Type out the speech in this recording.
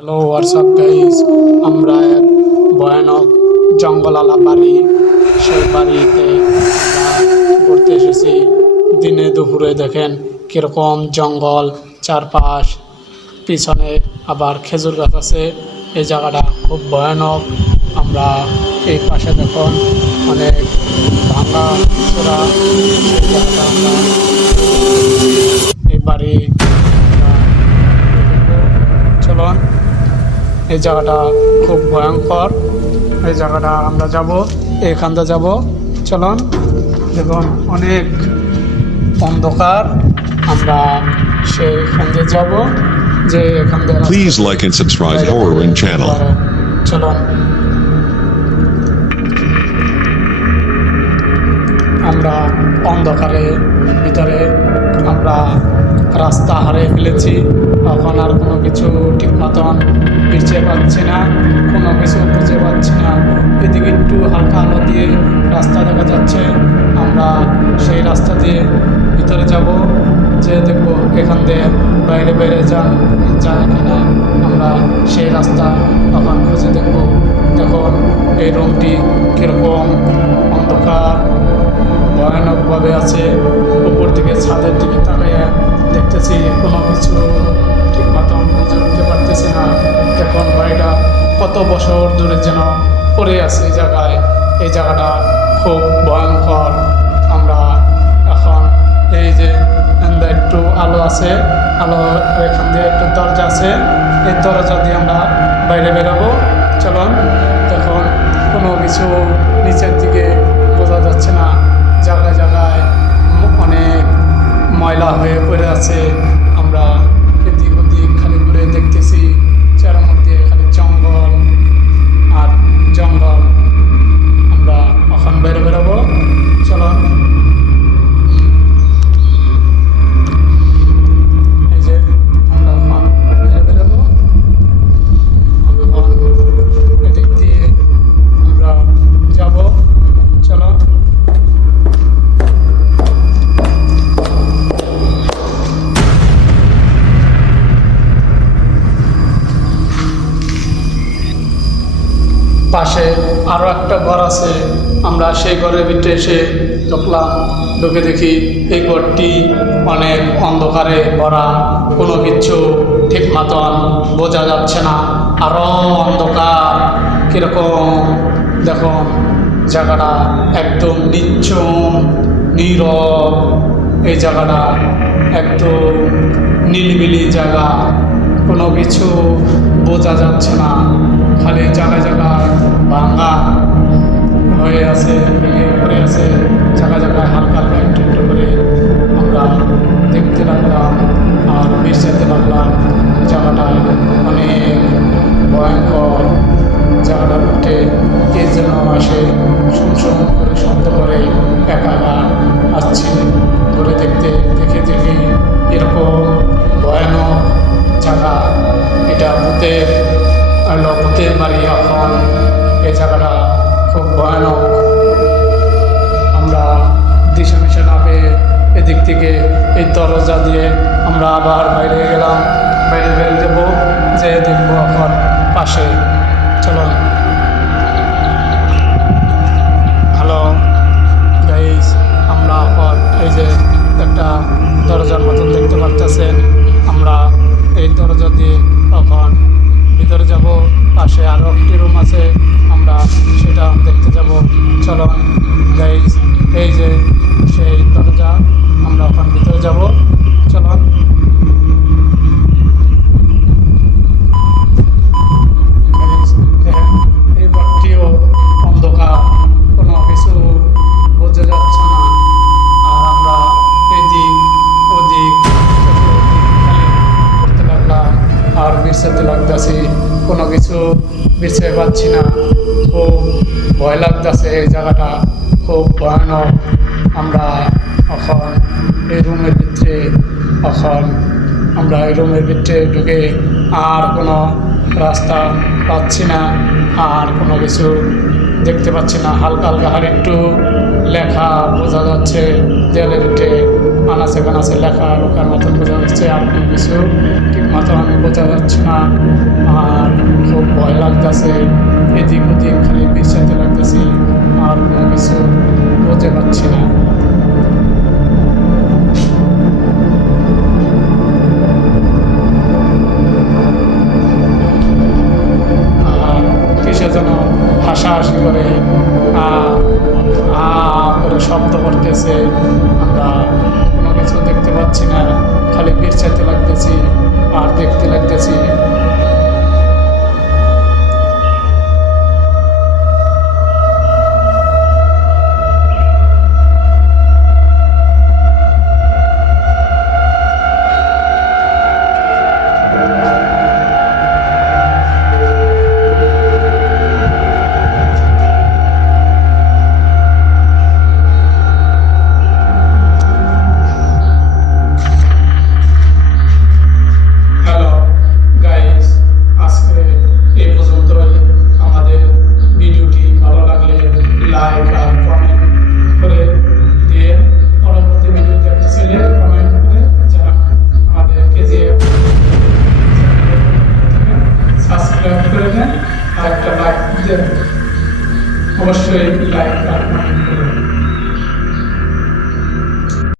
Hello WhatsApp guys, আমরা এক ভয়ানক জঙ্গলালা বাড়ি, সেই বাড়িতে আমরা ঘুরতে এসেছি। দিনে দুপুরে দেখেন কীরকম জঙ্গল চারপাশ, পিছনে আবার খেজুর গাছ আছে। এই জায়গাটা খুব ভয়ানক। আমরা এই পাশে দেখুন অনেক ভাঙা চোরা, সেই জায়গাটা আমরা এই বাড়ি চলুন। এই জায়গাটা খুব ভয়ঙ্কর। এই জায়গাটা আমরা যাব, এখানটা যাব। চলুন, দেখুন অনেক অন্ধকার। আমরা সেইখান দিয়ে যাব, যে এখান দিয়ে Please like and subscribe Horror In channel. চলুন, আমরা অন্ধকারের ভিতরে আমরা রাস্তা হারিয়ে ফেলেছি। এখন আর কোনো কিছু ঠিক মতন বুঝতে পারছি না, কোনো কিছু বুঝতে পারছি না। এদিকে একটু হালকা আলো দিয়ে রাস্তা দেখা যাচ্ছে। আমরা সেই রাস্তা দিয়ে ভিতরে যাব, যে দেখবো এখান দিয়ে বাইরে বাইরে যায় কিনা। আমরা সেই রাস্তা এখন খুঁজে দেখবো। দেখুন এই রুমটি কীরকম অন্ধকার ভয়ানকভাবে আছে। উপর দিকে ছাদের দিকে তাকিয়ে দেখতেছি, কোনো কিছু ঠিক মতন বুঝে উঠতে পারতেছি না। দেখুন বাড়িটা কত বছর ধরে যেন পড়ে আছে এই জায়গায়। এই জায়গাটা খুব ভয়ঙ্কর। আমরা এখন এই যে একটু আলো আছে, আলো এখান দিয়ে একটু দরজা আছে, এই দরজা দিয়ে আমরা বাইরে বেরোবো। চলুন, দেখুন কোনো কিছু নিচের দিকে বোঝা যাচ্ছে না। জায়গায় জায়গায় অনেক ময়লা হয়ে পড়ে আছে। আমরা এদিক ওদিক খালি ঘুরে দেখতেছি, যার মধ্যে খালি জঙ্গল আর জঙ্গল। আমরা এখন বেরো বেরোবো। চলুন, এই যে আমরা এখন বেরো বেরোবো। এখন এদিক দিয়ে আমরা যাব। চলো, পাশে আরও একটা ঘর আছে। আমরা সেই ঘরের ভিতরে এসে ঢুকলাম। ঢুকে দেখি এই ঘরটি অনেক অন্ধকারে ভরা, কোনো কিছু ঠিক মতন বোঝা যাচ্ছে না। আরও অন্ধকার কীরকম দেখুন, জায়গাটা একদম নিশ্চুম নীরব। এই জায়গাটা একদম নিরিবিলি জায়গা, কোনো কিছু বোঝা যাচ্ছে না। খালি জায়গায় জায়গায় ভাঙা হয়ে আছে, ভেঙে পড়ে আছে। জায়গায় জায়গায় হালকা হালকা একটু একটু করে আমরা দেখতে লাগলাম আর মিশাতে লাগলাম। জায়গাটা অনেক ভয়ঙ্কর। জায়গাটার উঠে কে যেন আসে, শুনশুন করে শব্দ করে একা একা আসছে। ধরে দেখতে দেখে দেখি এরকম ভয়ানক জায়গা। এটা ভূতের বাড়ি। এখন এই জায়গাটা খুব ভয়ানক। আমরা দিশা মিশা না পেয়ে এদিক থেকে এই দরজা দিয়ে আমরা আবার বাইরে গেলাম। বাইরে বেরিয়ে দেবো, যে দেখবো এখন পাশে। চলুন। হ্যালো গাইস, আমরা এখন এই যে একটা দরজার মতন দেখতে পারতেছেন। আমরা এই দরজা দিয়ে এখন ভিতরে যাব। পাশে আরও একটি রুম আছে, আমরা সেটা দেখতে যাব। চলো গাইস, এই যে সেই দরজা, আমরা এখন ভিতরে যাব। চলো, এই ঘরটিও অন্ধকার, কোনো কিছু বোঝা যাচ্ছে না। আর আমরা এদিক ওদিক করতে লাগলাম আর বিছাতে লাগতেছি, কোনো কিছু বিছাতে পারছি না। খুব ভয় লাগতেছে। এই জায়গাটা খুব ভয়ানক। আমরা এখন এই রুমের ভিতরে ঢুকে আর কোনো রাস্তা পাচ্ছি না, আর কোনো কিছু দেখতে পাচ্ছি না। হালকা হালকা আর একটু লেখা বোঝা যাচ্ছে দেয়ালের উঠে। আনাচে কানাচে লেখা লোকার মতন বোঝা যাচ্ছে, আর কোনো কিছু ঠিক মতন বোঝা যাচ্ছে না। আর খুব ভয় লাগতেছে, এদিক ওদিক খালি বিচ্ছাতে লাগতেছি, আর কোনো কিছু বুঝতে পারছি না। আর কিসে যেন হাসাহাসি করে আ আ করে শব্দ করতেছে, আমরা কোনো কিছু দেখতে পাচ্ছি না, খালি বিচ্ছাতে লাগতেছি আর দেখতে লাগতেছি। হ্যালো গাইস, আজকে এই পর্যন্তই। আমাদের ভিডিওটি ভালো লাগলে লাইক আর কমেন্ট করে দিয়ে পরবর্তী ভিডিও দেখতে চাইলে কমেন্ট করে জানান। আমাদের KGF সাবস্ক্রাইব করে দেন আর একটা লাইক দেন, অবশ্যই লাইক আর কমেন্ট করবেন।